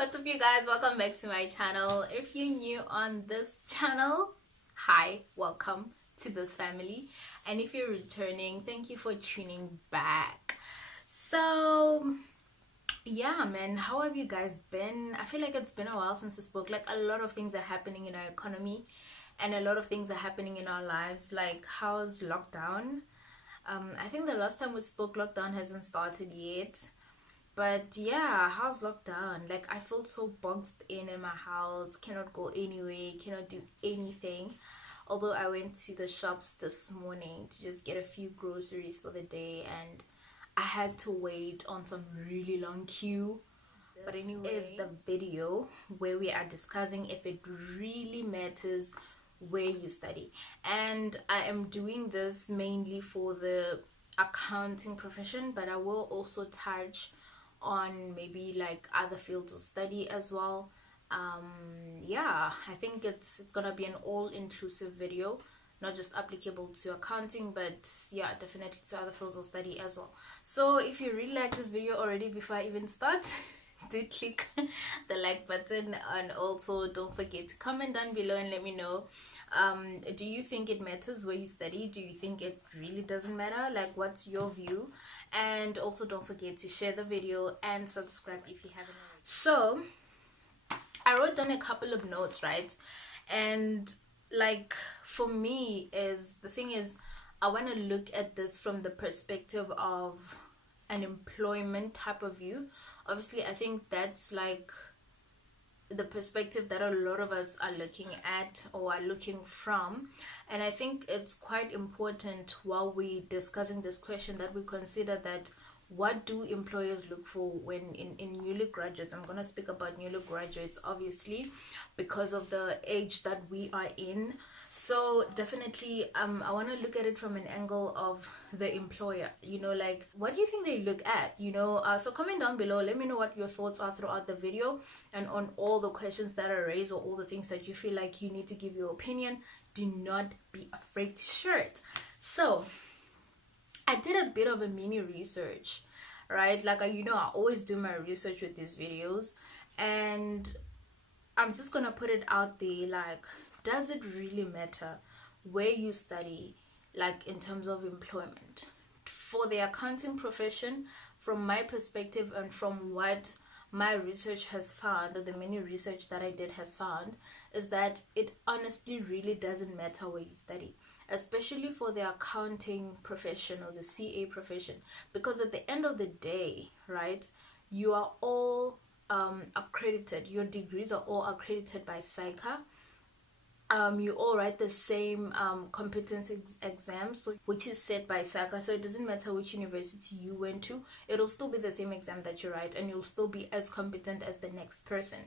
What's up, you guys? Welcome back to my channel. If you're new on this channel, hi, welcome to this family. And if you're returning, thank you for tuning back. So yeah, man, how have you guys been? I feel like it's been a while since we spoke. Like, a lot of things are happening in our economy and a lot of things are happening in our lives. Like, how's lockdown? I think the last time we spoke, lockdown hasn't started yet. But yeah, how's lockdown? Like, I feel so boxed in my house, cannot go anywhere, cannot do anything. Although I went to the shops this morning to just get a few groceries for the day, and I had to wait on some really long queue. But anyway, is the video where we are discussing if it really matters where you study. And I am doing this mainly for the accounting profession, but I will also touch on maybe like other fields of study as well. Yeah, I think it's gonna be an all-inclusive video, not just applicable to accounting, but yeah, definitely to other fields of study as well. So if you really like this video already, before I even start, do click the like button, and also don't forget to comment down below and let me know, do you think it matters where you study? Do you think it really doesn't matter? Like, what's your view? And also don't forget to share the video and subscribe if you haven't already. So I wrote down a couple of notes, right? And like, for me, is the thing is, I want to look at this from the perspective of an employment type of view. Obviously, I think that's like the perspective that a lot of us are looking at or are looking from. And I think it's quite important while we're discussing this question that we consider that what do employers look for when in newly graduates. I'm going to speak about newly graduates, obviously, because of the age that we are in. So definitely I want to look at it from an angle of the employer, like, what do you think they look at, so comment down below, let me know what your thoughts are throughout the video, and on all the questions that are raised or all the things that you feel like you need to give your opinion. Do not be afraid to share it. So I did a bit of a mini research, right? Like, I always do my research with these videos, and I'm just gonna put it out there, like, does it really matter where you study, like, in terms of employment? For the accounting profession, from my perspective and from what my research has found, or the mini research that I did has found, is that it honestly really doesn't matter where you study, especially for the accounting profession or the CA profession, because at the end of the day, right, you are all accredited. Your degrees are all accredited by SAICA. You all write the same competency exam, so which is set by SAICA. So it doesn't matter which university you went to, it'll still be the same exam that you write, and you'll still be as competent as the next person.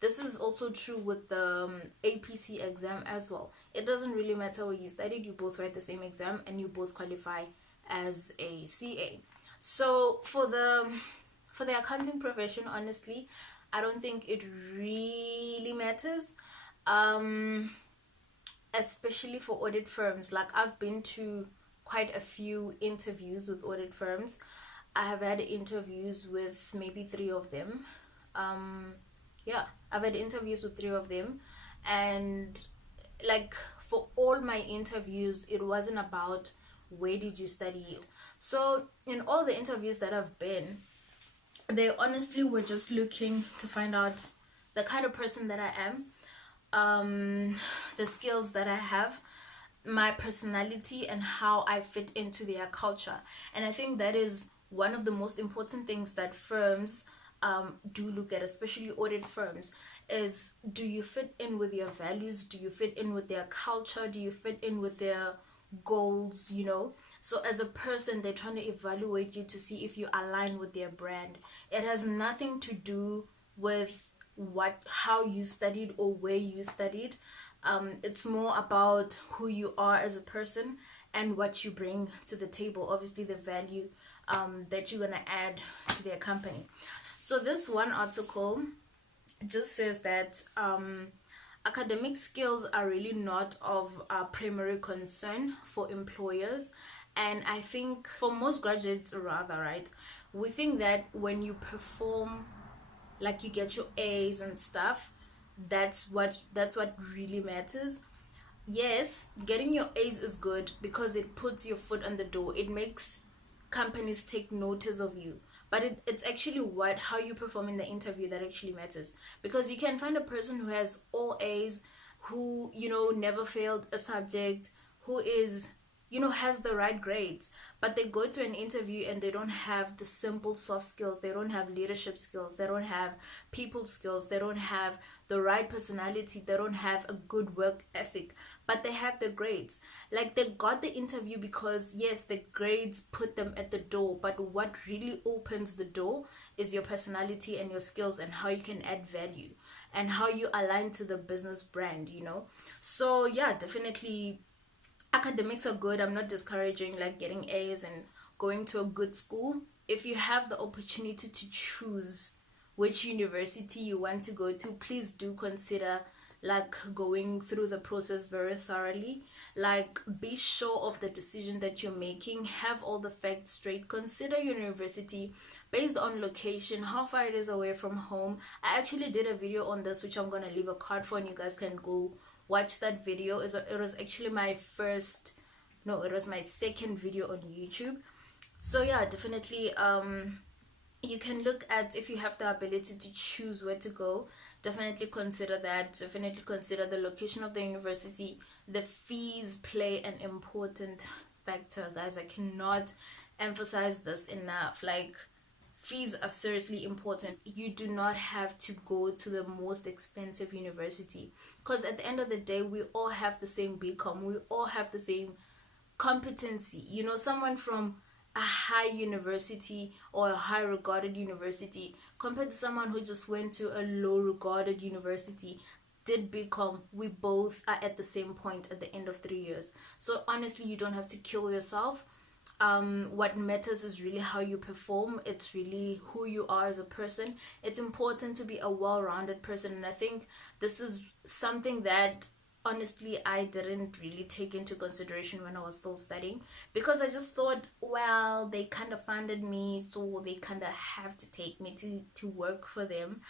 This is also true with the APC exam as well. It doesn't really matter where you studied, you both write the same exam and you both qualify as a CA. So for the accounting profession, honestly, I don't think it really matters, especially for audit firms. Like, I've been to quite a few interviews with audit firms. I have had interviews with maybe 3 of them. Yeah, I've had interviews with 3 of them, and like, for all my interviews, it wasn't about where did you study. So in all the interviews that I've been, they honestly were just looking to find out the kind of person that I am, the skills that I have, my personality, and how I fit into their culture. And I think that is one of the most important things that firms do look at, especially audit firms, is, do you fit in with their values? Do you fit in with their culture? Do you fit in with their goals? So as a person, they're trying to evaluate you to see if you align with their brand. It has nothing to do with how you studied or where you studied. It's more about who you are as a person and what you bring to the table, obviously the value that you're gonna add to their company. So this one article just says that academic skills are really not of primary concern for employers. And I think for most graduates, rather, right, we think that when you perform like you get your A's and stuff. That's what really matters. Yes, getting your A's is good because it puts your foot on the door. It makes companies take notice of you. But it's actually what how you perform in the interview that actually matters. Because you can find a person who has all A's, who, never failed a subject, who is, has the right grades, but they go to an interview and they don't have the simple soft skills. They don't have leadership skills. They don't have people skills. They don't have the right personality. They don't have a good work ethic, but they have the grades. Like, they got the interview because, yes, the grades put them at the door, but what really opens the door is your personality and your skills and how you can add value and how you align to the business brand. So yeah, definitely academics are good. I'm not discouraging like getting A's and going to a good school. If you have the opportunity to choose which university you want to go to, please do consider like going through the process very thoroughly. Like, be sure of the decision that you're making, have all the facts straight, consider university based on location, how far it is away from home. I actually did a video on this, which I'm gonna leave a card for, and you guys can go watch that video. It was actually my first, no, it was my second video on YouTube. So yeah, definitely you can look at, if you have the ability to choose where to go, definitely consider that. Definitely consider the location of the university. The fees play an important factor, guys. I cannot emphasize this enough. Like, fees are seriously important. You do not have to go to the most expensive university, because at the end of the day, we all have the same BCom. We all have the same competency. Someone from a high university or a high regarded university compared to someone who just went to a low regarded university, did BCom, we both are at the same point at the end of 3 years. So honestly, you don't have to kill yourself. What matters is really how you perform. It's really who you are as a person. It's important to be a well-rounded person, and I think this is something that honestly I didn't really take into consideration when I was still studying, because I just thought, well, they kind of funded me, so they kind of have to take me to work for them.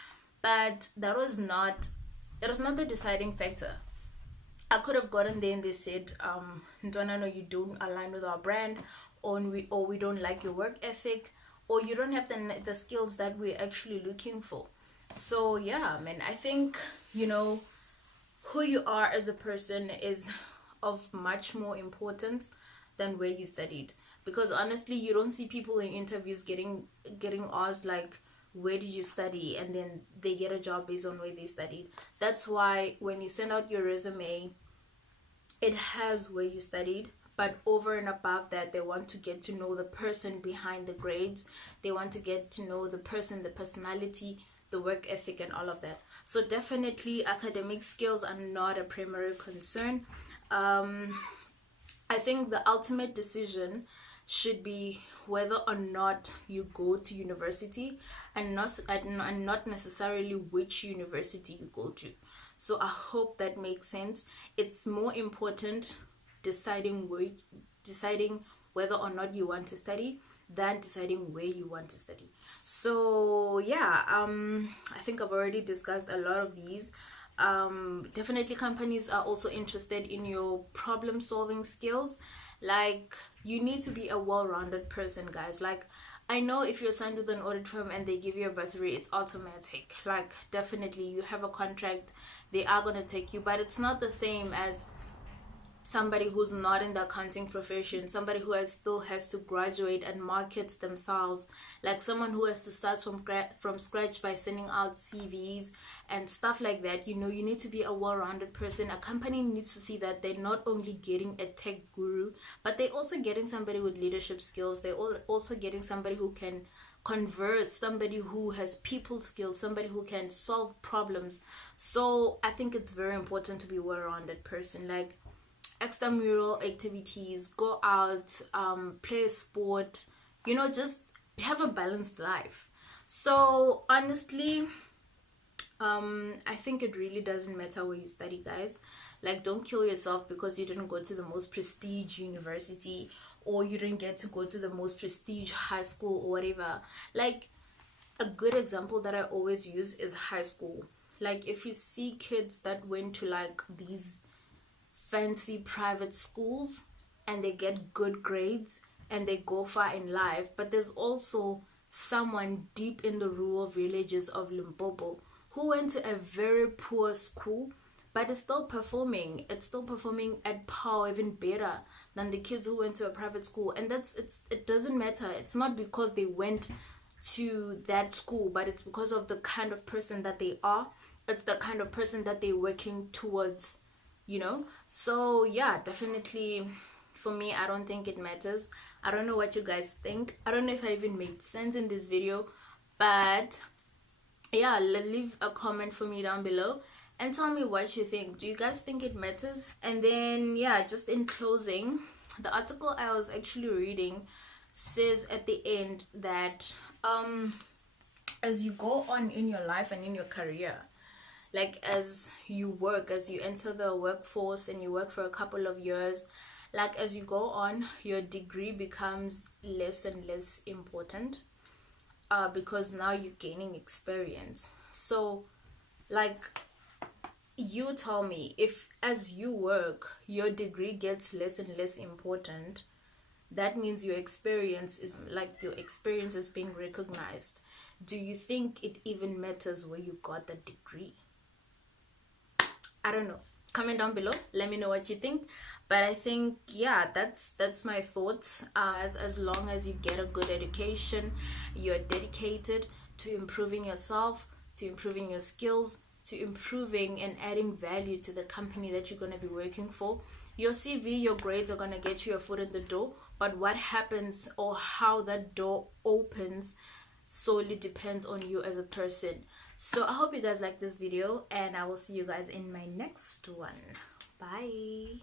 But that was not, it was not the deciding factor. I could have gotten there and they said, Ntwana, no, you don't align with our brand, or we don't like your work ethic, or you don't have the skills that we're actually looking for. So yeah, man, I think, who you are as a person is of much more importance than where you studied. Because honestly, you don't see people in interviews getting asked like, where did you study, and then they get a job based on where they studied. That's why when you send out your resume, it has where you studied, but over and above that, they want to get to know the person behind the grades. They want to get to know the person, the personality, the work ethic, and all of that. So definitely academic skills are not a primary concern. I think the ultimate decision should be whether or not you go to university, and not necessarily which university you go to. So I hope that makes sense. It's more important deciding whether or not you want to study than deciding where you want to study. So yeah, I think I've already discussed a lot of these. Definitely companies are also interested in your problem solving skills. Like, you need to be a well-rounded person, guys. Like, I know if you're signed with an audit firm and they give you a bursary, it's automatic. Like, definitely you have a contract, they are going to take you, but it's not the same as somebody who's not in the accounting profession, somebody who still has to graduate and market themselves, like someone who has to start from scratch by sending out CVs and stuff like that. You need to be a well-rounded person. A company needs to see that they're not only getting a tech guru, but they're also getting somebody with leadership skills. They're also getting somebody who can converse, somebody who has people skills, somebody who can solve problems. So I think it's very important to be a well-rounded person. Like, extramural activities, go out, play a sport, just have a balanced life. So honestly, I think it really doesn't matter where you study, guys. Like, don't kill yourself because you didn't go to the most prestige university, or you didn't get to go to the most prestige high school or whatever. Like, a good example that I always use is high school. Like, if you see kids that went to like these fancy private schools and they get good grades and they go far in life, but there's also someone deep in the rural villages of Limpopo who went to a very poor school but it's still performing at par, even better than the kids who went to a private school. And it doesn't matter. It's not because they went to that school, but it's because of the kind of person that they are. It's the kind of person that they're working towards, you know. So yeah, definitely for me, I don't think it matters. I don't know what you guys think. I don't know if I even made sense in this video, but yeah, leave a comment for me down below and tell me what you think. Do you guys think it matters? And then yeah, just in closing, the article I was actually reading says at the end that as you go on in your life and in your career, like as you work, as you enter the workforce and you work for a couple of years, like as you go on, your degree becomes less and less important, because now you're gaining experience. So like, you tell me, if as you work your degree gets less and less important, that means your experience is being recognized. Do you think it even matters where you got the degree? I don't know. Comment down below, let me know what you think. But I think, yeah, that's my thoughts. As long as you get a good education, you're dedicated to improving yourself, to improving your skills, to improving and adding value to the company that you're going to be working for, your CV, your grades are going to get you a foot in the door. But what happens or how that door opens solely depends on you as a person. So I hope you guys like this video, and I will see you guys in my next one. Bye.